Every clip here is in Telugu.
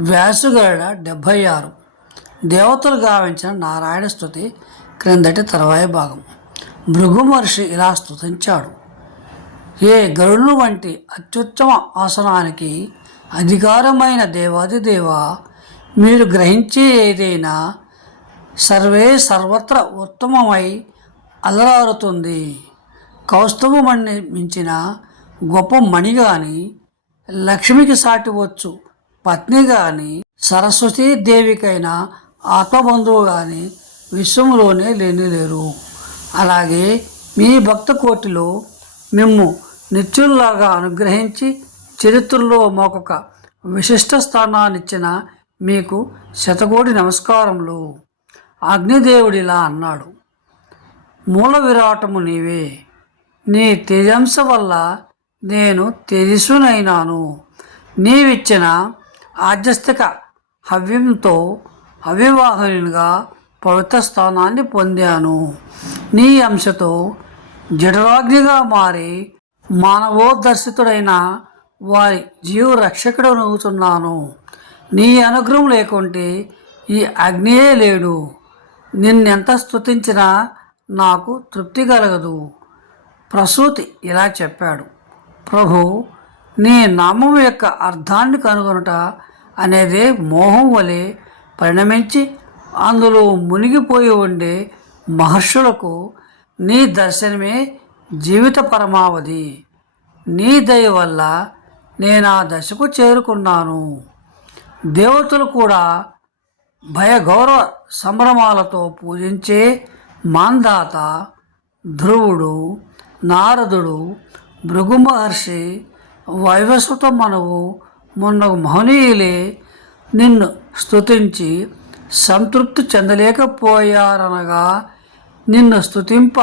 వ్యాసుగడ డెబ్భై ఆరు దేవతలు గావించిన నారాయణ స్థుతి క్రిందటి తర్వాయి భాగం. భృగు మహర్షి ఇలా స్తుతించాడు. ఏ గరుడు వంటి అత్యుత్తమ ఆసనానికి అధికారమైన దేవాదిదేవ మీరు గ్రహించే ఏదైనా సర్వే సర్వత్ర ఉత్తమమై అలరారుతుంది. కౌస్తవమణి మించిన గొప్ప మణి కానీ లక్ష్మికి సాటివచ్చు పత్ని గాని సరస్వతీదేవికైన ఆత్మబంధువు గాని విశ్వంలోనే లేనిలేరు అలాగే మీ భక్త కోటిలో మిమ్ము నిత్యుల్లాగా అనుగ్రహించి చరిత్రలో మాకొక విశిష్ట స్థానాన్నిచ్చిన మీకు శతకోటి నమస్కారములు. అగ్నిదేవుడిలా అన్నాడు. మూల విరాటము నీవే. నీ తేజంశ వల్ల నేను తేజస్సునైనాను. నీవిచ్చిన ఆధ్యస్థిక హవ్యంతో అవివాహనునిగా పవిత్ర స్థానాన్ని పొందాను. నీ అంశతో జఠరాగ్నిగా మారి మానవోదర్శితుడైన వారి జీవ రక్షకుడు నవ్వుతున్నాను. నీ అనుగ్రహం లేకుంటే ఈ అగ్నియే లేడు. నిన్నెంత స్తుతించినా నాకు తృప్తి కలగదు. ప్రసూతి ఇలా చెప్పాడు. ప్రభు నీ నామం యొక్క అర్థాన్ని కనుగొనుట అనేదే మోహం వలె పరిణమించి అందులో మునిగిపోయి ఉండే మహర్షులకు నీ దర్శనమే జీవిత పరమావధి. నీ దయ వల్ల నేను ఆ దశకు చేరుకున్నాను. దేవతలు కూడా భయగౌరవ సంభ్రమాలతో పూజించే మాందాత ధ్రువుడు నారదుడు భృగు మహర్షి వైవస్వత మనవు మొన్న మహనీయులే నిన్ను స్తుతించి సంతృప్తి చెందలేకపోయారనగా నిన్ను స్తుతింప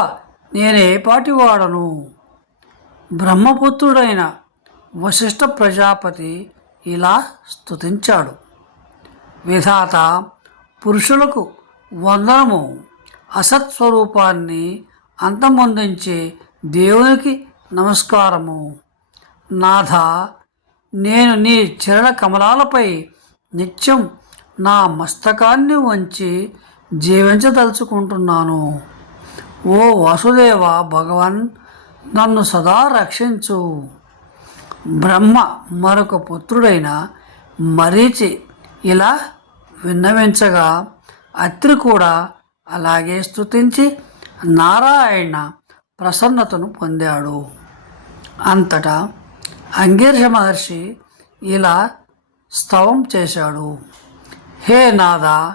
నేనేపాటి వాడను బ్రహ్మపుత్రుడైన వశిష్ఠ ప్రజాపతి ఇలా స్తుతించాడు. విధాత పురుషులకు వందనము అసత్స్వరూపాన్ని అంతమొందించే దేవునికి నమస్కారము. నాథ నేను నీ చరణ కమలాలపై నిత్యం నా మస్తకాన్ని వంచి జీవించదలుచుకుంటున్నాను. ఓ వాసుదేవ భగవన్ నన్ను సదా రక్షించు. బ్రహ్మ మరొక పుత్రుడైన మరీచి ఇలా విన్నవించగా అత్రి కూడా అలాగే స్తుతించి నారాయణ ప్రసన్నతను పొందాడు. అంతటా అంగీర్ష మహర్షి ఇలా స్తవం చేశాడు. హే నాద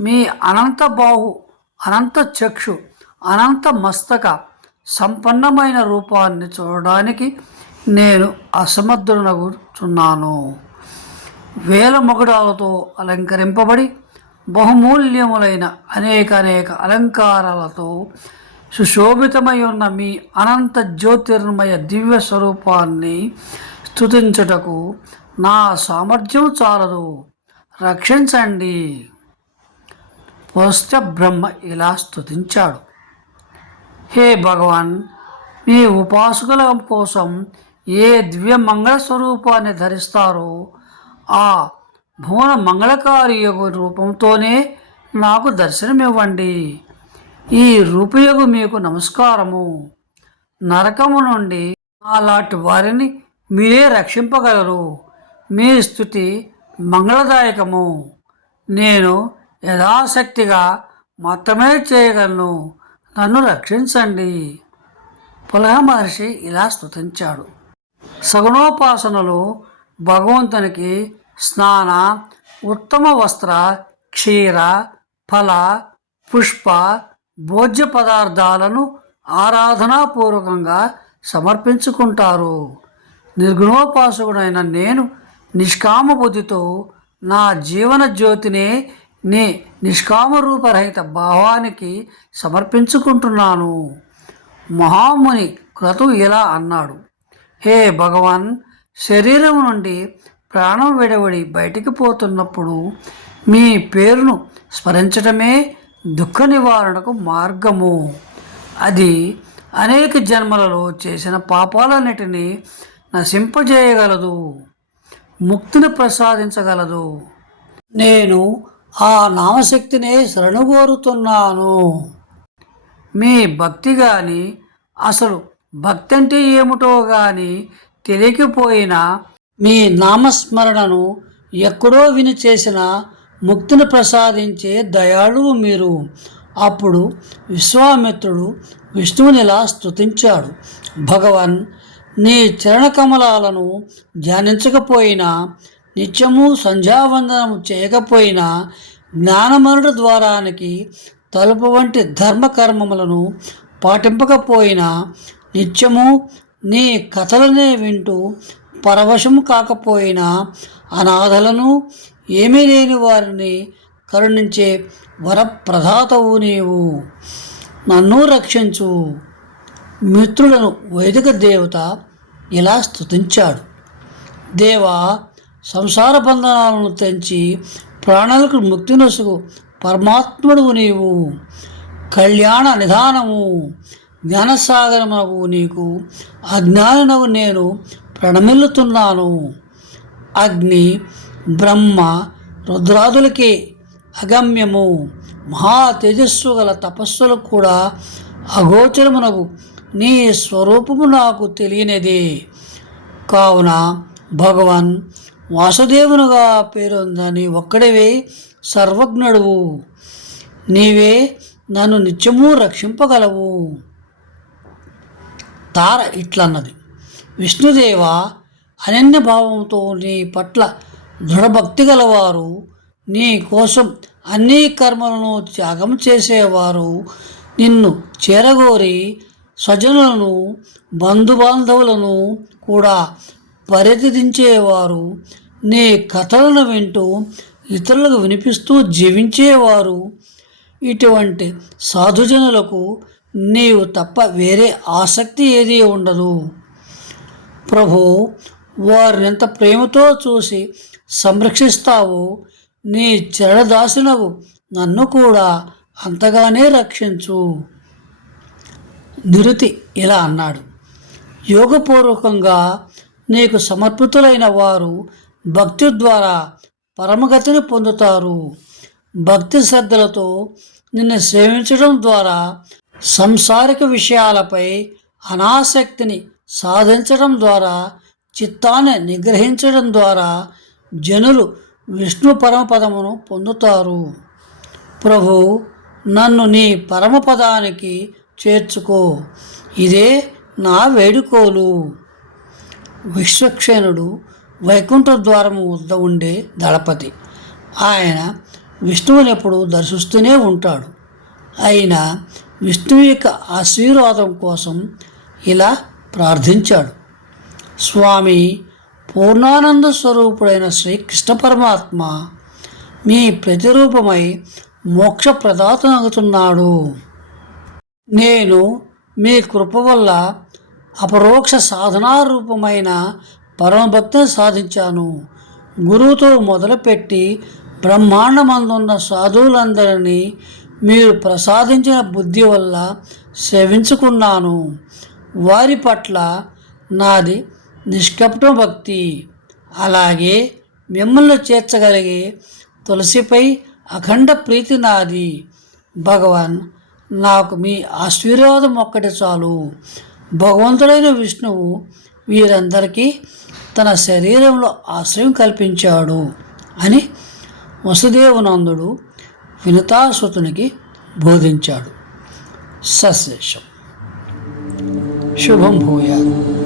మీ అనంత బాహు అనంత చక్షు అనంత మస్తక సంపన్నమైన రూపాన్ని చూడడానికి నేను అసమర్థునగుచున్నాను వేల మొగడాలతో అలంకరింపబడి బహుమూల్యములైన అనేక అనేక అలంకారాలతో సుశోభితమై ఉన్న మీ అనంత జ్యోతిర్మయ దివ్య స్వరూపాన్ని స్థుతించుటకు నా సామర్థ్యం చాలదు. రక్షించండి. పోస్త బ్రహ్మ ఇలా స్థుతించాడు హే భగవాన్ మీ ఉపాసకుల కోసం ఏ దివ్య మంగళ స్వరూపాన్ని ధరిస్తారో ఆ భువన మంగళకారి రూపంతోనే నాకు దర్శనమివ్వండి. ఈ రూపయోగు మీకు నమస్కారము. నరకము నుండి అలాంటి వారిని మీరే రక్షింపగలరు. మీ స్థుతి మంగళదాయకము. నేను యథాశక్తిగా మాత్రమే చేయగలను. నన్ను రక్షించండి. పులహ మహర్షి ఇలా స్తుతించాడు. సగుణోపాసనలో భగవంతునికి స్నాన ఉత్తమ వస్త్ర క్షీర ఫల పుష్ప భోజ్య పదార్థాలను ఆరాధనాపూర్వకంగా సమర్పించుకుంటారు. నిర్గుణోపాసకుడైన నేను నిష్కామ బుద్ధితో నా జీవన జ్యోతినే నే నిష్కామ రూపరహిత భావానికి సమర్పించుకుంటున్నాను. మహాముని క్రతు ఇలా అన్నాడు. హే భగవాన్! శరీరం నుండి ప్రాణం విడవడి బయటికి పోతున్నప్పుడు మీ పేరును స్మరించటమే దుఃఖ నివారణకు మార్గము. అది అనేక జన్మలలో చేసిన పాపాలన్నిటినీ నశింపజేయగలదు. ముక్తిని ప్రసాదించగలదు. నేను ఆ నామశక్తినే శరణుగోరుతున్నాను. మీ భక్తి కానీ అసలు భక్తి అంటే ఏమిటో కానీ తెలియకపోయినా మీ నామస్మరణను ఎక్కడో విని చేసిన ముక్తిని ప్రసాదించే దయాళువు మీరు. అప్పుడు విశ్వామిత్రుడు విష్ణువునిలా స్తుతించాడు. భగవన్ నీ చరణకమలాలను ధ్యానించకపోయినా నిత్యము సంధ్యావందనం చేయకపోయినా జ్ఞానమరుడు ద్వారానికి తలుపు వంటి ధర్మకర్మములను పాటింపకపోయినా నిత్యము నీ కథలనే వింటూ పరవశము కాకపోయినా అనాథలను ఏమీ లేని వారిని కరుణించే వరప్రదాతవు నీవు. నన్ను రక్షించు. మిత్రులను వైదిక దేవత ఇలా స్తుతించాడు. దేవ సంసార బంధనాలను తెంచి ప్రాణాలకు ముక్తి నొసుగు పరమాత్ముడు నీవు. కళ్యాణ నిధానము జ్ఞానసాగరమునకు నీకు అజ్ఞానము నేను ప్రణమిల్లుతున్నాను. అగ్ని బ్రహ్మ రుద్రాదులకి అగమ్యము. మహా తేజస్సు గల తపస్సులు కూడా అగోచరమునవు నీ స్వరూపము నాకు తెలియనిదే. కావున భగవాన్ వాసుదేవునుగా పేరొందని ఒక్కడివే సర్వజ్ఞుడువు. నీవే నన్ను నిత్యము రక్షింపగలవు. తార ఇట్లన్నది. విష్ణుదేవ అనన్య భావంతో నీ పట్ల దృఢభక్తి గలవారు. నీ కోసం అన్ని కర్మలను త్యాగం చేసేవారు. నిన్ను చేరగోరి స్వజనులను బంధుబాంధవులను కూడా పరిధించేవారు నీ కథలను వింటూ ఇతరులకు వినిపిస్తూ జీవించేవారు. ఇటువంటి సాధుజనులకు నీవు తప్ప వేరే ఆసక్తి ఏదీ ఉండదు. ప్రభు వారిని ఎంత ప్రేమతో చూసి సంరక్షిస్తావో నీ చరణదాసునకు నన్ను కూడా అంతగానే రక్షించు. నిరుతి ఇలా అన్నాడు. యోగపూర్వకంగా నీకు సమర్పితులైన వారు భక్తి ద్వారా పరమగతిని పొందుతారు. భక్తి శ్రద్ధలతో నిన్ను సేవించడం ద్వారా సంసారిక విషయాలపై అనాసక్తిని సాధించడం ద్వారా చిత్తాన్ని నిగ్రహించడం ద్వారా జనులు విష్ణు పరమపదమును పొందుతారు. ప్రభు నన్ను నీ పరమపదానికి చేర్చుకో. ఇదే నా వేడుకోలు. విశ్వక్షేణుడు వైకుంఠ ద్వారము వద్ద ఉండే దళపతి. ఆయన విష్ణువుని ఎప్పుడు దర్శిస్తూనే ఉంటాడు. అయినా విష్ణువు యొక్క ఆశీర్వాదం కోసం ఇలా ప్రార్థించాడు. స్వామి పూర్ణానంద స్వరూపుడైన శ్రీకృష్ణ పరమాత్మ మీ ప్రతిరూపమై మోక్ష ప్రదాతనగుతున్నాడు. నేను మీ కృప వల్ల అపరోక్ష సాధనారూపమైన పరమభక్తిని సాధించాను. గురువుతో మొదలుపెట్టి బ్రహ్మాండమందున్న సాధువులందరినీ మీరు ప్రసాదించిన బుద్ధి వల్ల సేవించుకున్నాను. వారి పట్ల నాది నిష్కపట భక్తి. అలాగే మిమ్మల్ని చేర్చగలిగే తులసిపై అఖండ ప్రీతి నాది. భగవాన్ నాకు మీ ఆశీర్వాదం ఒక్కటి చాలు. భగవంతుడైన విష్ణువు వీరందరికీ తన శరీరంలో ఆశ్రయం కల్పించాడు అని వసుదేవనందుడు వినతాసుతునికి బోధించాడు. సశేషం. శుభం భూయాలు